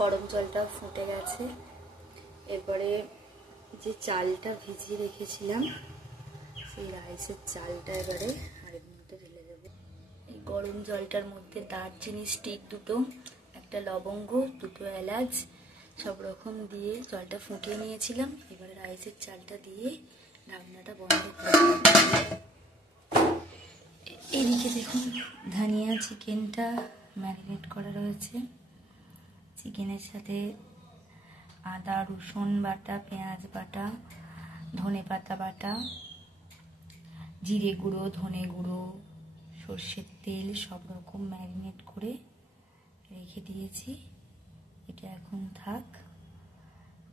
গরম জলটা ফুটে গেছে। এরপরে যে চালটা ভিজিয়ে রেখেছিলাম সেই রাইসের চালটা এবারে হাঁড়ির মধ্যে ঢেলে দেবো। এই গরম জলটার মধ্যে দারচিনি স্টিক দুটো, একটা লবঙ্গ, দুটো এলাচ সব রকম দিয়ে জলটা ফুটিয়ে নিয়েছিলাম। এবারে রাইসের চালটা দিয়ে ঢাকনাটা বন্ধ করে দিলাম। এদিকে দেখুন ধনিয়া চিকেনটা ম্যারিনেট করা রয়েছে। চিকেনের সাথে আদা রসুন বাটা, পেঁয়াজ বাটা, ধনে পাতা বাটা, জিরে গুঁড়ো, ধনে গুঁড়ো, সর্ষের তেল সব রকম ম্যারিনেট করে রেখে দিয়েছি। এটা এখন থাক,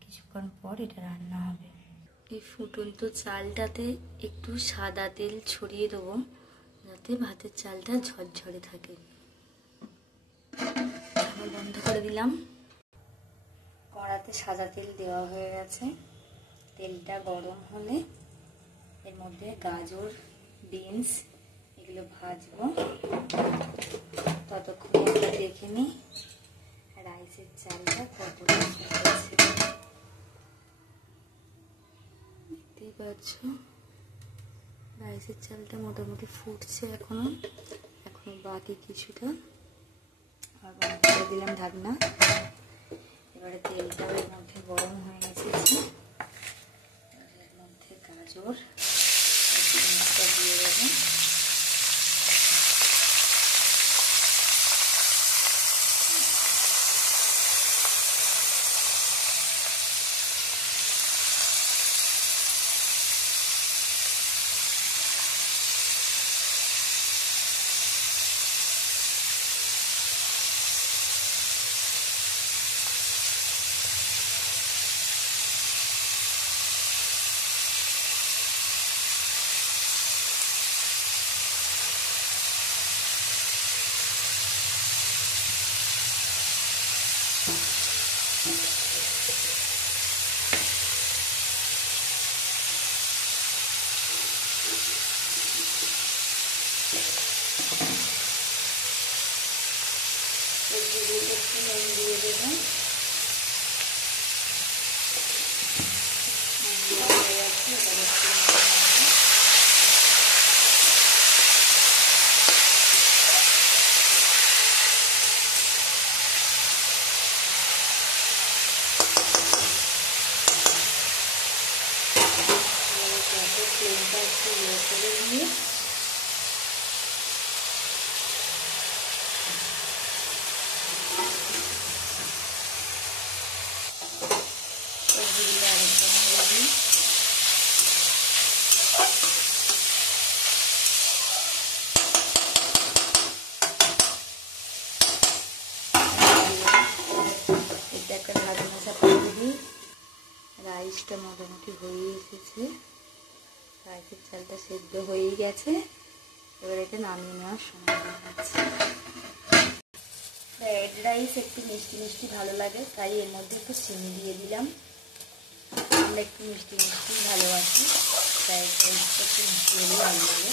কিছুক্ষণ পর এটা রান্না হবে। এই ফুটন্ত চালটাতে একটু সাদা তেল ছড়িয়ে দেবো যাতে ভাতের চালটা ঝরঝরে থাকে। বন্ধ করে দিলাম। কড়াতে সাদা তেল দেওয়া হয়ে গেছে। তেলটা গরম হলে এর মধ্যে গাজর, বিনস এগুলো ভাজবো। ততক্ষণে আমরা দেখে নিই রাইসের চালটা কতটা ফুটেছে। দেখতেই পাচ্ছ রাইসের চালটা মোটামুটি ফুটছে এখনো বাকি কিছুটা। আর বন্ধ করে দিলাম ঢাকনা। এবারে তেলটাও এর মধ্যে গরম হয়ে গেছে। এর মধ্যে গাজর বিনসটা দিয়ে দেবো। দিয়ে দেবেন। প্লেনটা একটু ইয়ে করে নিয়ে সবজিগুলো আরেকবার নেড়ে দিই। এটা একটা ঢাকনা চাপিয়ে দিই। রাইসটা মোটামুটি হয়ে এসেছে। রাইসের চালটা সেদ্ধ হয়েই গেছে। এবার এটা নামিয়ে নেওয়ার সময় আছে। রেড রাইস একটু মিষ্টি মিষ্টি ভালো লাগে, তাই এর মধ্যে একটু চিনি দিয়ে দিলাম। আমরা একটু মিষ্টি মিষ্টি ভালোবাসি, তাই রাইসটা একটু মিষ্টি হলেই ভালো লাগে।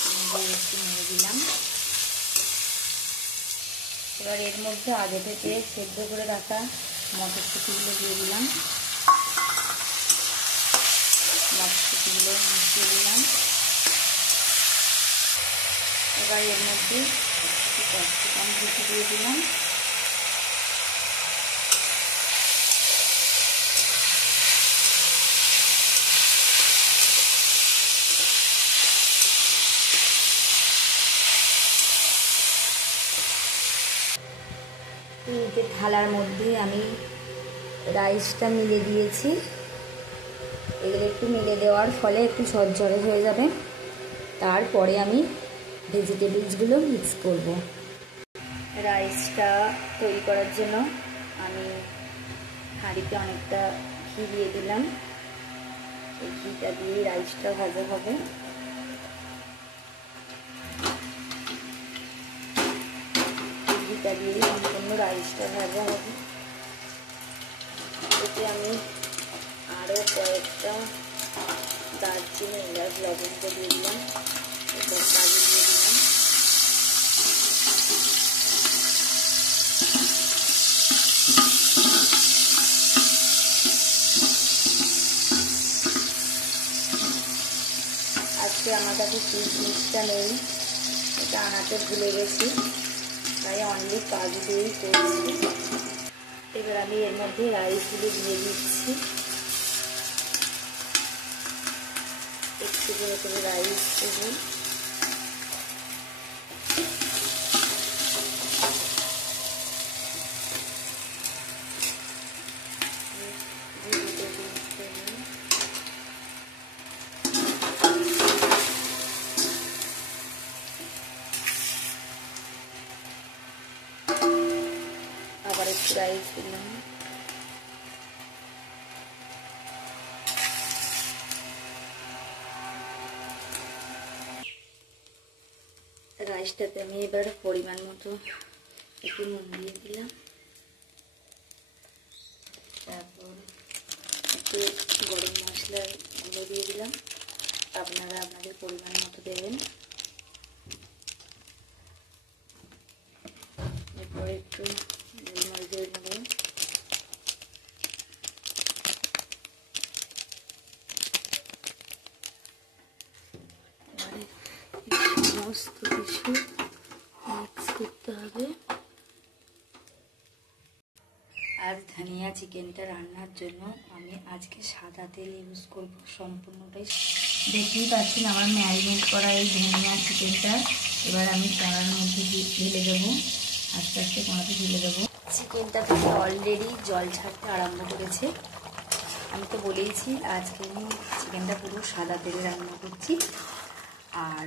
চিনি দিয়ে একটু নেড়ে দিলাম। এবার এর মধ্যে আগে থেকে সেদ্ধ করে রাখা মটরশুঁটিগুলো দিয়ে দিলাম। মটরশুঁটিগুলো মিশিয়ে দিলাম। এবার এর মধ্যে একটু ক্যাপসিকাম কুচি দিয়ে দিলাম। তিনটে থালার মধ্যে আমি রাইসটা মিলে দিয়েছি। এগুলো একটু মিলে দেওয়ার ফলে একটু ঝরঝরে হয়ে যাবে। তারপরে আমি ভেজিটেবলসগুলো মিক্স করব। রাইসটা তৈরি করার জন্য আমি হাঁড়িতে অনেকটা ঘি দিয়ে দিলাম। এই ঘিটা দিয়ে রাইসটা ভাজা হবে। ঘিটা দিয়ে সম্পূর্ণ রাইসটা ভাজা হবে। এতে আমি আরও কয়েকটা দারচিনি, এলাচ, লবঙ্গ দিয়ে দিলাম। এরপর কাজু দিয়ে দিলাম। আজকে আমার কাছে কিশমিশটা নেই, এটা আনাতে ভুলে গেছি, তাই অনলি কাজু দিয়েই করছি। এবার আমি এর মধ্যে রাইসগুলো দিয়ে দিচ্ছি, একটু করে রাইস দেবো। আবার একটু রাইস দিলাম, রাইসটাতে আমি এবার পরিমাণ মতো একটু নুন দিয়ে দিলাম, তারপর একটু গরম মশলার গুঁড়ো দিয়ে দিলাম, আপনারা আপনাদের পরিমাণ মতো দেবেন। এরপর একটু গোলমরিচের গুঁড়ো, সমস্ত কিছু মিক্স করতে হবে। আর ধনিয়া চিকেনটা রান্নার জন্য আমি আজকে সাদা তেল ইউজ করব সম্পূর্ণটাই। দেখতেই পাচ্ছেন আমার ম্যারিনেট করা এই ধনিয়া চিকেনটা এবার আমি কড়ার মধ্যে ঢেলে দেবো, আস্তে আস্তে কড়াতে ঢেলে দেবো। চিকেনটা থেকে অলরেডি জল ছাড়তে আরম্ভ করেছে। আমি তো বলেইছি আজকে আমি চিকেনটা পুরো সাদা তেলে রান্না করছি, আর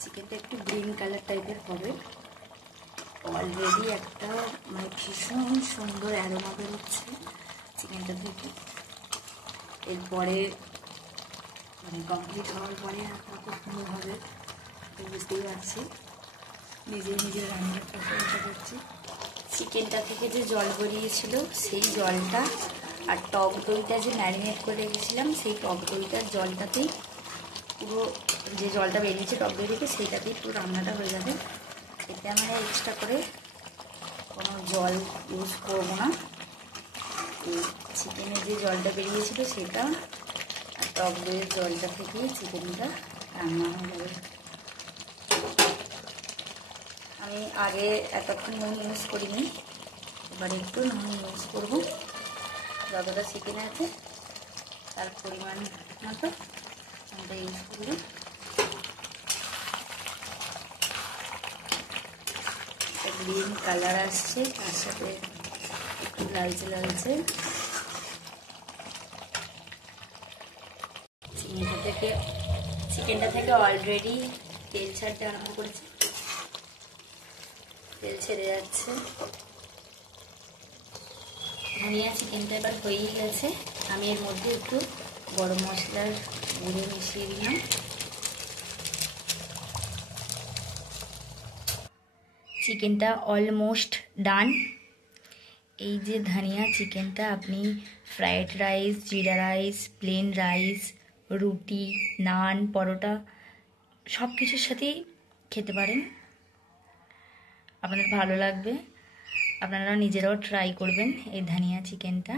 চিকেনটা একটু গ্রিন কালার টাইপের হবে। অলরেডি একটা মানে ভীষণ সুন্দর অ্যারোমা বেরোচ্ছে চিকেনটা থেকে। এরপরে মানে কমপ্লিট হওয়ার পরে কত সুন্দর হবে বুঝতেই পারছি, নিজে রান্নার প্রশংসা করছি। চিকেনটা থেকে যে জল বেরিয়েছিল সেই জলটা আর টক দইটা যে ম্যারিনেট করে রেখেছিলাম সেই টক দইটার জলটাতেই পুরো, যে জলটা বেরিয়েছে টক দই থেকে সেইটাতেই পুরো রান্নাটা হয়ে যাবে। এতে আমরা এক্সট্রা করে কোনো জল ইউজ করবো না। এই চিকেনের যে জলটা বেরিয়েছিল সেটা আর টক দইয়ের জলটা থেকেই চিকেনটা রান্না হয়ে যাবে। আমি আগে এতক্ষণ নুন ইউজ করিনি, এবার একটু নুন ইউজ করবো। যতটা চিকেন আছে তার পরিমাণ মতো নুনটা ইউজ করবো। গ্রিন কালার আসছে, তার সাথে একটু লালচে লালচে। চিকেনটা থেকে অলরেডি তেল ছাড়তে আরম্ভ করেছে, তেল ছেড়ে যাচ্ছে। ধনিয়া চিকেনটা এবার হয়েই গেছে। আমি এর মধ্যে একটু গরম মশলার গুঁড়ো মিশিয়ে দিলাম। চিকেনটা অলমোস্ট ডান। এই যে ধনিয়া চিকেনটা আপনি ফ্রাইড রাইস, জিরা রাইস, প্লেন রাইস, রুটি, নান, পরোটা সব কিছুর সাথেই খেতে পারেন, আপনাদের ভালো লাগবে। আপনারা নিজেরাও ট্রাই করবেন এই ধনিয়া চিকেনটা।